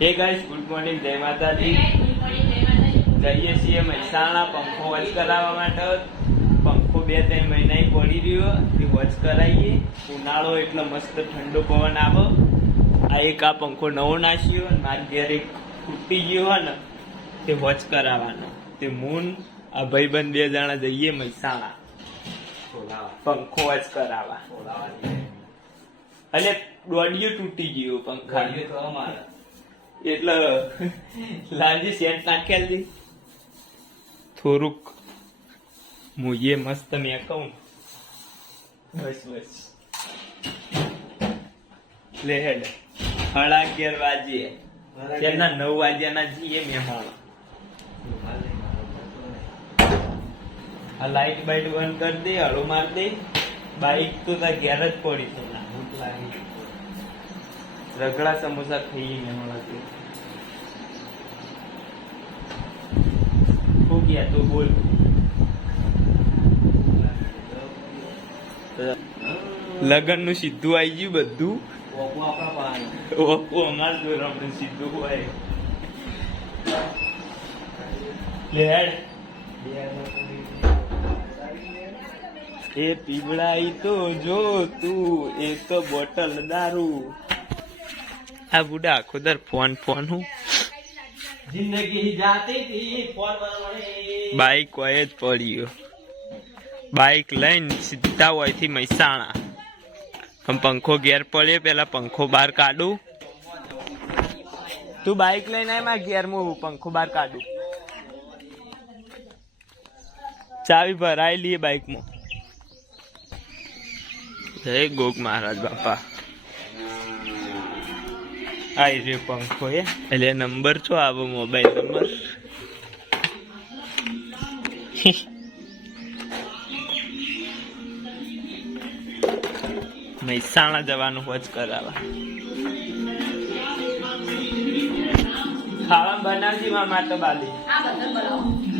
હે guys, good morning, જય માતાજી. જઈએ છીએ મહેસાણા પંખો વોચ કરાવવા માટે. પંખો 2-3 મહિના પડી રહ્યો, એ વોચ કરાવીએ. ઉનાળો એટલે મસ્ત ઠંડો પવન આવે. આ એક આ પંખો નવો નાખ્યો, મારી ઘેર એક તૂટી ગયો હોય ને, તે વોચ કરાવવાનો. તે મૂન આ ભાઈબંધ 2 જણા જઈએ મહેસાણા પંખો વોચ કરાવવા. અને દોડીઓ તૂટી ગયો પંખા, એટલે લાલજી સેન્ટ નાખેલી થોડુંક મુએ મસ્ત મેં કહું. બસ લે હેડ 11:30 વાગ્યે, ત્યારના 9 વાગ્યાના જઈએ મહેમાનો. આ લાઈટ બાઈટ બંધ કરી દે, હળો માર દે. બાઈક તો તાર ઘેર જ પડી છે. રગડા સમોસા ખાઈએ મહેમાનો. શું ગયા તો બોલ. લગન નું સીધું આવી ગયું બધું. ઓપો અમાર જોર સીધું હોય. એ પીવડાઈ તો જો તું એક બોટલ દારૂ. આ બુડા આખો દર ફોન હું જિંદગી જાતી થી ફોન બાઈક હોય જ પડ્યો. બાઈક લઈને સીધા હોય થી મહેસાણા. પણ પંખો ઘેર પડ્યો, પેલા પંખો બહાર કાઢું. તું બાઈક લઈને આય, મારા ઘેર હું પંખો બહાર કાઢું. ચાવી ભરાયેલી બાઈકમાં. જય ગોગ મહારાજ બાપા. આઈ રહ્યો પંખો. એટલે નંબર છો આવો, મોબાઈલ નંબર. મહેસાણા જવાનું વોચ કરાવવા. ખાવા બનાવજી માં માટે બાલી.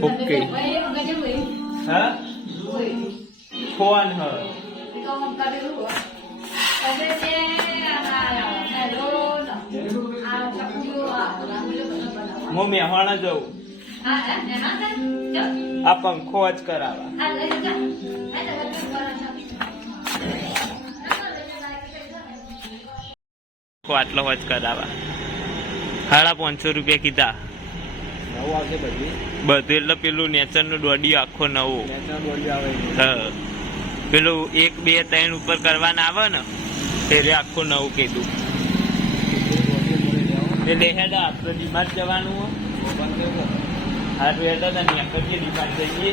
ઓકે. હા ફોન હ હું મહેસાણા જઉં. આ પંખો જ કરાવવા. આટલો જ કરાવવા. 550 રૂપિયા કીધા. બધું એટલે પેલું નેચર નું દોડી આખો નવો. હા, પેલું 1, 2, 3 ઉપર કરવાના આવે ને, એટલે આખું નવું કીધું. એટલે હેડ આપણે ડીમાર્ટ જવાનું. હા તો હેડ ડીમાર્ટ જઈએ.